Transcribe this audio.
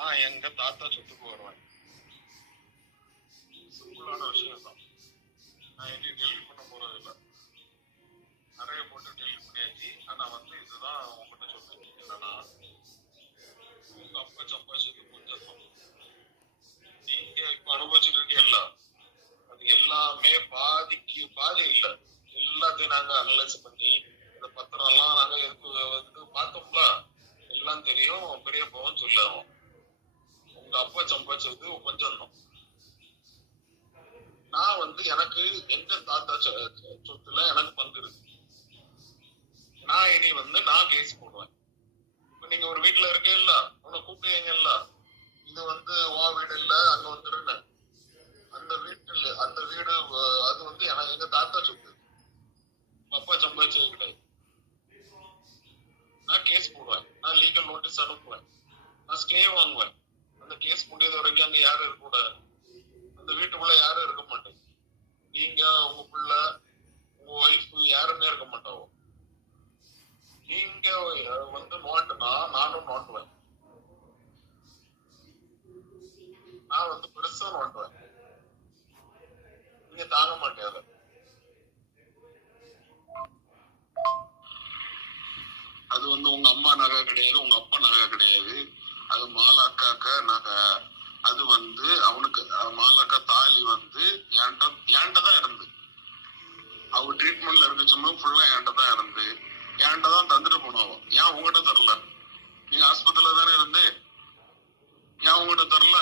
நான் எங்க தாத்தா சொத்துக்கு வருவேன். சிம்பிளான விஷயம் தான். நான் எங்கேயும் டெலிட் பண்ண போறது இல்லை. நிறைய போட்டு டெலிட் பண்ணியாச்சு. ஆனா இதுதான் உங்ககிட்ட சொல்றேன். என்னன்னா உங்க அப்பா சம்பாதிச்சது கொஞ்சம் தான். நீங்க இப்ப அனுபவிச்சுட்டு இருக்கீங்கல்ல, அது எல்லாமே பாதிக்கு பாதி இல்ல. எல்லாத்தையும் நாங்க அனலைஸ் பண்ணி இந்த பத்திரம் எல்லாம் நாங்க எதுக்கு பார்த்தோம்ல, எல்லாம் தெரியும். பெரிய பவன் சொல்லுவோம். உங்க அப்பா சம்பாதிச்சது கொஞ்சம் தான். நான் எனக்கு எங்க தாத்தா சொத்துல எனக்கு பங்கு இருக்கு. நான் இனி நான் கேஸ் போடுவேன். இப்ப நீங்க ஒரு வீட்டுல இருக்கீங்கல்ல, உன்னை கூப்பிடுவீங்கல்ல, இது உன் வீடு இல்ல, அங்க வந்துருன்னு. அந்த வீட்டுல அந்த வீடு அது எனக்கு எங்க தாத்தா சொத்து. அப்பா சம்பாதிச்சது கிடையாது. நான் கேஸ் போடுவேன். நான் லீகல் நோட்டீஸ் அனுப்புவேன். நான் ஸ்டே வாங்குவேன். அந்த கேஸ் முடியாத வரைக்கும் அங்க யாரும் இருக்கக்கூடாது. அந்த வீட்டுக்குள்ள யாரும் இருக்க மாட்டேன். நீங்க, உங்க பிள்ளை, உங்க ஒய்ஃப் யாருமே இருக்க மாட்டாங்க. நீங்க நோட்டுனா நானும் நோட்டுவேன். நான் பெருசா நோட்டுவேன். நீங்க தாங்க மாட்டேன். அது உங்க அம்மா நகை கிடையாது, உங்க அப்பா நகை கிடையாது. அது மாலாக்காக்க நகை. அது அவனுக்கு மாலாக்கா தாலி என்கிட்ட தான் இருந்து. அவ ட்ரீட்மெண்ட்ல இருந்துச்சுன்னா ஃபுல்லா என்கிட்ட தான் இருந்து, என்கிட்ட தான் தந்துட்டு போனோம். ஏன் உங்ககிட்ட தரல? நீங்க ஆஸ்பத்திரியில தானே இருந்து, ஏன் உங்ககிட்ட தரல?